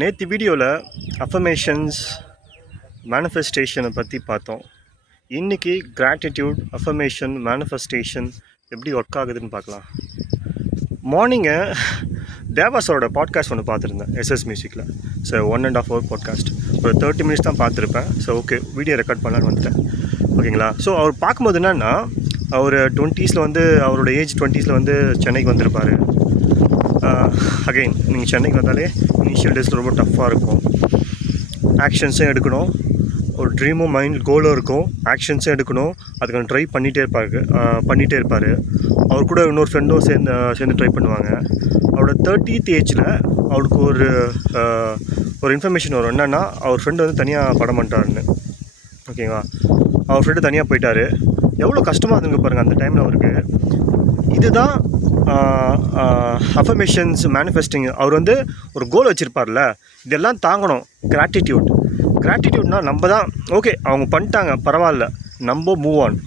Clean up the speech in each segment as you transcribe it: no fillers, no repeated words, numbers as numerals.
நேற்று வீடியோவில் அஃபர்மேஷன்ஸ் மேனிஃபெஸ்டேஷனை பற்றி பார்த்தோம். இன்றைக்கி கிராட்டிடியூட் அஃபர்மேஷன் மேனிஃபெஸ்டேஷன் எப்படி ஒர்க் ஆகுதுன்னு பார்க்கலாம். மார்னிங்கு தேவாஸோட பாட்காஸ்ட் ஒன்று பார்த்துருந்தேன் எஸ்எஸ் மியூசிக்கில். ஸோ 1.5 hour பாட்காஸ்ட், ஒரு 30 minutes தான் பார்த்துருப்பேன். ஸோ ஓகே, வீடியோ ரெக்கார்ட் பண்ணலான்னு வந்துட்டேன். ஓகேங்களா. ஸோ அவர் பார்க்கும்போது என்னென்னா, அவர் 20s வந்து அவரோட ஏஜ் 20s வந்து சென்னைக்கு வந்திருப்பார். அகெயின் நீங்கள் சென்னைக்கு வந்தாலே இனிஷியல் டேஸில் ரொம்ப டஃப்பாக இருக்கும். ஆக்ஷன்ஸும் எடுக்கணும், ஒரு ட்ரீமும் மைண்ட் கோலும் இருக்கும், ஆக்ஷன்ஸும் எடுக்கணும், அதுக்கான ட்ரை பண்ணிகிட்டே இருப்பார். அவர் கூட இன்னொரு ஃப்ரெண்டும் சேர்ந்து ட்ரை பண்ணுவாங்க. அவரோட 30th ஏஜில் அவருக்கு ஒரு இன்ஃபர்மேஷன் வரும். என்னென்னா, அவர் ஃப்ரெண்டு வந்து தனியாக படம் பண்ணிட்டாருன்னு. ஓகேங்களா. அவர் ஃப்ரெண்டு தனியாக போயிட்டார். எவ்வளோ கஷ்டமாக இருந்துங்க பாருங்கள் அந்த டைமில் அவருக்கு. இதுதான் அஃபர்மேஷன்ஸ் மேனிஃபெஸ்டிங். அவர் வந்து ஒரு கோல் வச்சுருப்பார்ல, இதெல்லாம் தாங்கணும். கிராட்டிடியூட்னா நம்ம தான் ஓகே, அவங்க பண்ணிட்டாங்க பரவாயில்ல, நம்ம மூவ் ஆன்.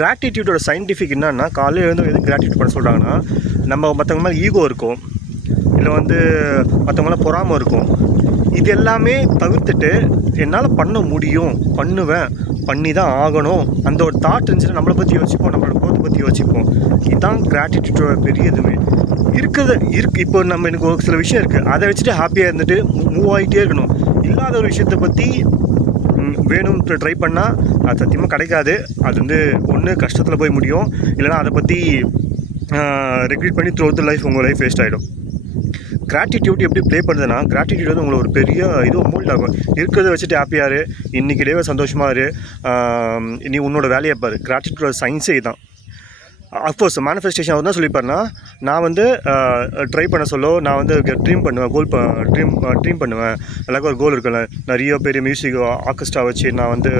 கிராட்டிடியூடோட சயின்டிஃபிக் என்னன்னா, காலையில் எழுந்து எதுக்கு கிராட்டிடியூட் பண்ண சொல்கிறாங்கன்னா, நம்ம மற்றவங்க மேலே ஈகோ இருக்கும், இல்லை வந்து மற்றவங்களாம் பொறாமல் இருக்கும். இது எல்லாமே தவிர்த்துட்டு என்னால் பண்ண முடியும், பண்ணுவேன், பண்ணி தான் ஆகணும், அந்த ஒரு தாட் இருந்துச்சுன்னா நம்மளை பற்றி யோசிப்போம், நம்மளோட கோத்தை பற்றி யோசிப்போம். இதுதான் கிராட்டிடியூடோட பெரிய இதுவுமே இப்போ நம்ம எனக்கு ஒரு சில விஷயம் இருக்குது, அதை வச்சுட்டு ஹாப்பியாக இருந்துட்டு மூவ் ஆகிட்டே இருக்கணும். இல்லாத ஒரு விஷயத்தை பற்றி வேணும் ட்ரை பண்ணால் அது சத்தியமாக கிடைக்காது. அது வந்து ஒன்று கஷ்டத்தில் போய் முடியும், இல்லைனா அதை பற்றி ரெக்ரீட் பண்ணி த்ரூ அவுட் லைஃப் உங்கள் லைஃப் வேஸ்ட் ஆகிடும். கிராட்டிடியூட் எப்படி ப்ளே பண்ணுதுன்னா, கிராட்டிடியூட் வந்து உங்களுக்கு ஒரு பெரிய இதுவும் மூல்ட் ஆகும். இருக்கிறத வச்சுட்டு ஹாப்பியாரு, இன்றைக்கி டேவே சந்தோஷமாக இரு, நீ உன்னோட வேலையை பாரு. கிராட்டிடியூடோட சயின்ஸே தான். அஃப்கோர்ஸ் மேனிஃபெஸ்டேஷன் அவர் தான் சொல்லிப்பாருன்னா, நான் வந்து ட்ரை பண்ண நான் வந்து ட்ரீம் பண்ணுவேன், ட்ரீம் பண்ணுவேன். எல்லாருக்கும் ஒரு கோல் இருக்குல்ல, நிறைய பெரிய மியூசிக் ஆர்கெஸ்ட்ரா வச்சு நான் வந்து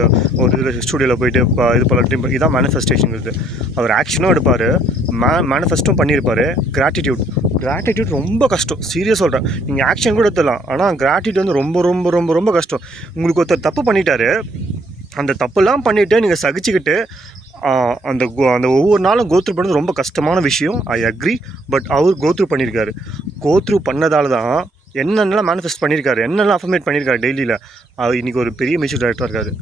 ஒரு இதில் ஸ்டூடியோவில் போயிட்டு இது போல் ட்ரீம் பண்ணி, இதான் மேனிஃபெஸ்டேஷன் இருக்குது. அவர் ஆக்ஷனும் எடுப்பார், மேனிஃபெஸ்ட்டும் பண்ணியிருப்பார். கிராட்டிடியூட் ரொம்ப கஷ்டம், சீரியஸ் சொல்கிறேன். நீங்கள் ஆக்ஷன் கூட எடுத்துடலாம், ஆனால் கிராட்டிடியூட் வந்து ரொம்ப ரொம்ப ரொம்ப ரொம்ப கஷ்டம். உங்களுக்கு ஒருத்தர் தப்பு பண்ணிட்டாரு, அந்த தப்புலாம் பண்ணிவிட்டு நீங்கள் சகிச்சுக்கிட்டு அந்த ஒவ்வொரு நாளும் கோத்ரூ பண்ணுறது ரொம்ப கஷ்டமான விஷயம். I agree. பட் அவர் கோத்ரூ பண்ணியிருக்காரு. கோத்ரூ பண்ணதால தான் என்னென்னலாம் மேனிஃபெஸ்ட் பண்ணியிருக்காரு, என்னெல்லாம் அஃபர்மேட் பண்ணியிருக்காரு டெய்லியில். அவர் இன்றைக்கி ஒரு பெரிய மியூசிக் டைரக்டராக இருக்காரு.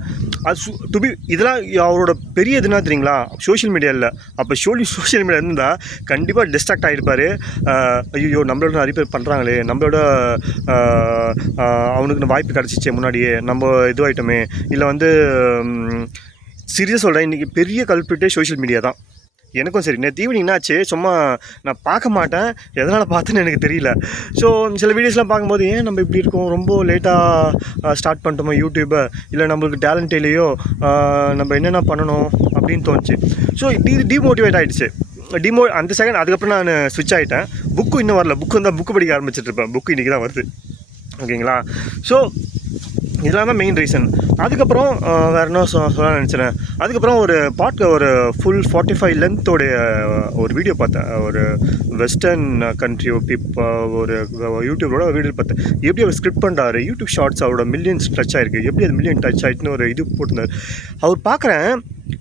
அது இதெல்லாம் அவரோட பெரிய இதுனா தெரியுங்களா, சோஷியல் மீடியா இல்லை. அப்போ சோஷியல் மீடியா இருந்தால் கண்டிப்பாக டிஸ்ட்ராக்ட் ஆகிருப்பார். ஐயோ, நம்மளோட நிறைய பேர் பண்ணுறாங்களே, நம்மளோட அவனுக்கு வாய்ப்பு கிடச்சிச்சே முன்னாடியே, நம்ம இதுவாகிட்டோமே, இல்லை வந்து சீரியஸ் சொல்கிறேன், இன்றைக்கி பெரிய கல்பிரிட்டே சோஷியல் மீடியா தான். எனக்கும் சரி. நேற்று ஈவினிங் என்னாச்சு, சும்மா நான் பார்க்க மாட்டேன், எதனால் பார்த்தேன்னு எனக்கு தெரியல. ஸோ சில வீடியோஸ்லாம் பார்க்கும்போது, ஏன் நம்ம இப்படி இருக்கோம், ரொம்ப லேட்டாக ஸ்டார்ட் பண்ணிட்டோமோ யூடியூப்பை, இல்லை நம்மளுக்கு டேலண்ட் இல்லையோ, நம்ம என்னென்ன பண்ணணும் அப்படின்னு தோணுச்சு. ஸோ டிமோட்டிவேட் ஆகிடுச்சு. அந்த செகண்ட் அதுக்கப்புறம் நான் ஸ்விட்ச் ஆகிட்டேன். புக்கும் இன்னும் வரல. புக்கு படிக்க ஆரம்பிச்சிட்ருப்பேன். புக்கு இன்றைக்கி தான் வருது. ஓகேங்களா. ஸோ இதெல்லாம் தான் மெயின் ரீசன். அதுக்கப்புறம் வேறு என்ன சொல்ல நினச்சினேன். அதுக்கப்புறம் ஒரு ஃபுல் 45 லென்த்தோடைய ஒரு வீடியோ பார்த்தேன். ஒரு வெஸ்டர்ன் கண்ட்ரி ஒரு யூடியூபோட வீடியோ பார்த்தேன். எப்படி அவர் ஸ்கிரிப்ட் பண்ணுறாரு, யூடியூப் ஷார்ட்ஸ் அவரோட மில்லியன்ஸ் டச் ஆகிருக்கு, எப்படி அது மில்லியன் டச் ஆகிட்டுன்னு ஒரு இது போட்டிருந்தார். அவர் பார்க்குறேன்,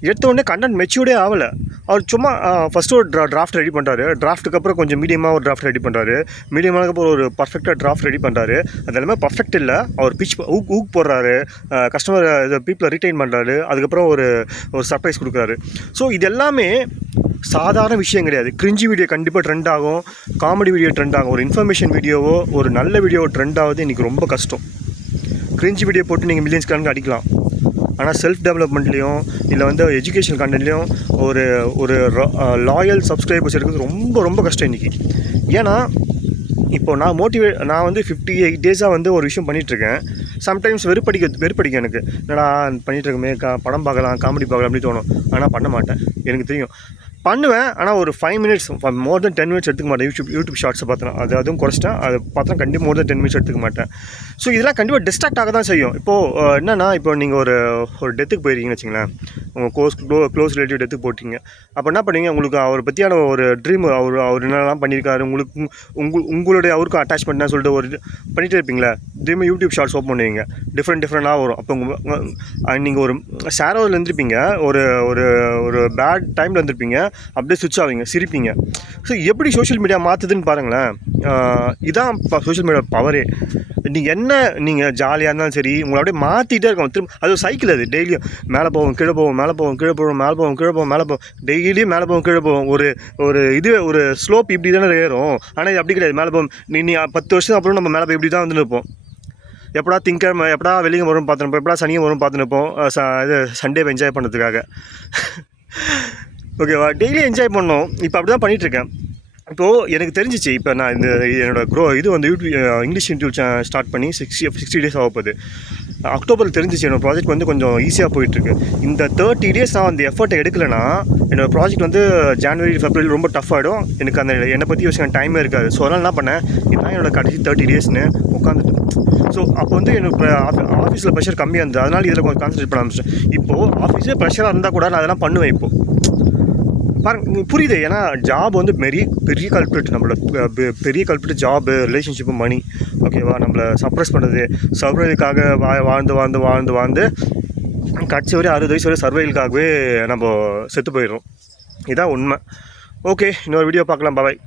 எடுத்த உடனே கண்டென்ட் மெச்சூர்டே ஆகலை. அவர் சும்மா ஃபஸ்ட்டு ஒரு டிராஃப்ட் ரெடி பண்ணுறாரு, டிராஃப்ட்டுக்கு அப்புறம் கொஞ்சம் மீடியமாக ஒரு டிராஃப்ட் ரெடி பண்ணுறாரு, மீடியமானதுக்கப்புறம் ஒரு பர்ஃபெக்டாக டிராஃப்ட் ரெடி பண்ணுறாரு. அது எல்லாமே பர்ஃபெக்ட் இல்லை. அவர் பிச் ஊக் போடுறாரு, கஸ்டமர் பீப்புளை ரீட்டைன் பண்ணுறாரு, அதுக்கப்புறம் ஒரு சர்ப்ரைஸ் கொடுக்குறாரு. ஸோ இது எல்லாமே சாதாரண விஷயம் கிடையாது. கிரிஞ்சி வீடியோ கண்டிப்பாக ட்ரெண்ட் ஆகும், காமெடி வீடியோ ட்ரெண்ட் ஆகும், ஒரு இன்ஃபர்மேஷன் வீடியோவோ ஒரு நல்ல வீடியோவோ ட்ரெண்ட் ஆகுது இன்றைக்கி ரொம்ப கஷ்டம். கிரிஞ்சி வீடியோ போட்டு நீங்கள் மில்லியன்ஸ் கணக்கு அடிக்கலாம், ஆனால் செல்ஃப் டெவலப்மெண்ட்லேயும் இல்லை வந்து எஜுகேஷன் கண்டென்ட்லேயும் ஒரு லாயல் சப்ஸ்கிரைபர்ஸ் எடுக்கிறது ரொம்ப ரொம்ப கஷ்டம் இன்றைக்கி. ஏன்னா இப்போ நான் வந்து 58 டேஸாக வந்து ஒரு விஷயம் பண்ணிகிட்ருக்கேன். சம்டைம்ஸ் வெறுப்படிக்கும் எனக்கு. என்னடா பண்ணிகிட்ருக்கமே, படம் பார்க்கலாம், காமெடி பார்க்கலாம் அப்படி தோணும். ஆனால் பண்ண மாட்டேன். எனக்கு தெரியும் பண்ணுவேன், ஆனால் ஒரு 5 minutes, மோர் தென் 10 minutes எடுத்துக்க மாட்டேன். யூடியூப் ஷார்ட்ஸை பார்த்தேன், அதுவும் குறைச்சிட்டேன். அதை பார்த்தா கண்டிப்பாக மோர் தென் 10 minutes எடுத்துக்க மாட்டேன். ஸோ இதெல்லாம் கண்டிப்பாக டிஸ்ட்ராக்ட் ஆக தான் செய்யும். இப்போது என்னென்னா, இப்போ நீங்கள் ஒரு டெத்துக்கு போயிருக்கீங்கன்னு வச்சுங்களேன், உங்கள் க்ளோஸ் ரிலேட்டிவ் டெத்துக்கு போட்டிங்க. அப்போ என்ன பண்ணீங்க, உங்களுக்கு அவரை பற்றியான ஒரு ட்ரீம், அவர் என்னெல்லாம் பண்ணியிருக்காரு, உங்களுடைய அவருக்கும் அட்டாச்மெண்ட்னா சொல்லிட்டு ஒரு பண்ணிகிட்டே இருப்பீங்களே. திரும்ப யூடியூப் ஷார்ட்ஸ் ஓப்பன் பண்ணுவீங்க, டிஃப்ரெண்ட்டாக வரும். அப்போ நீங்கள் ஒரு ஷேரோவில் இருந்திருப்பீங்க, ஒரு பேட் டைமில் இருந்திருப்பீங்க. அப்படியே சுவிட்ச் ஆவீங்க, சிரிப்பீங்க. ஸோ எப்படி சோஷியல் மீடியா மாற்றுதுன்னு பாருங்களேன். இதான் இப்போ சோஷியல் மீடியா பவரே. நீங்கள் ஜாலியாக இருந்தாலும் சரி, உங்களை அப்படியே மாற்றிட்டே இருக்கும். திரும்ப அது ஒரு சைக்கிள், அது டெய்லியும் மேலே போவோம் கீழே போவோம், மேலே போவோம் கீழே போவோம், மேலே போவோம் கீழே போவோம், மேலே போவோம், டெய்லியும் மேலே போவோம் கீழே போவோம். ஒரு ஸ்லோப் இப்படி தானே ஏறும். ஆனால் இது அப்படி கிடையாது. மேலே போவோம். நீ 10 வருஷத்துக்கு அப்புறம் நம்ம மேலே போய் இப்படி தான் வந்து நிற்போம். எப்படா திங்கக்கிழமை, எப்படா வெளியே வரும் பார்த்துருப்போம், எப்படா சனியை வரும் பார்த்து நிற்போம். இது சண்டேவை என்ஜாய் பண்ணுறதுக்காக. ஓகேவா, டெய்லி என்ஜாய் பண்ணோம். இப்போ அப்படி தான் பண்ணிகிட்ருக்கேன். இப்போது எனக்கு தெரிஞ்சிச்சு, இப்போ நான் என்னோடய இது வந்து யூடியூப் இங்கிலீஷ் யூடியூப் ஸ்டார்ட் பண்ணி 60 டேஸ் ஆகப்போகுது. அக்டோபரில் தெரிஞ்சிச்சு என்னோடய ப்ராஜெக்ட் வந்து கொஞ்சம் ஈஸியாக போயிட்டுருக்கு. இந்த 30 டேஸ் நான் அந்த எஃபர்ட்டை எடுக்கலைன்னா என்னோடய ப்ராஜெக்ட் வந்து ஜனவரி ஃபெப்ரவரி ரொம்ப டஃப் ஆகிடும். எனக்கு என்னை பற்றி யோசிக்க டைமே இருக்காது. ஸோ அதனால் என்ன பண்ணேன், இதுதான் என்னோடய கடைசி 30 டேஸ்னு உட்காந்துட்டு. ஸோ அப்போ வந்து எனக்கு ஆஃபீஸில் ப்ரெஷர் கம்மியாக இருந்தது. அதனால் இதில் கொஞ்சம் கான்சன்ட்ரேட் பண்ண ஆரம்பிச்சேன். இப்போது ஆஃபீஸில் ப்ரெஷராக இருந்தால் கூட நான் அதெல்லாம் பண்ணுவேன். இப்போது பாருங்க, புரியுது. ஏன்னா ஜாப் வந்து பெரிய கல்பிரிட், நம்மளோட பெரிய கல்பிரிட் ஜாபு, ரிலேஷன்ஷிப்பு, மணி. ஓகேவா, நம்மளை சப்ரெஸ் பண்ணுறது, சர்வைலுக்காக வாழ்ந்து கட்சி வரை 60 வயசு வரை சர்வைலுக்காகவே நம்ம செத்து போயிடுறோம். இதுதான் உண்மை. ஓகே, இன்னொரு வீடியோ பார்க்கலாம். பாய்.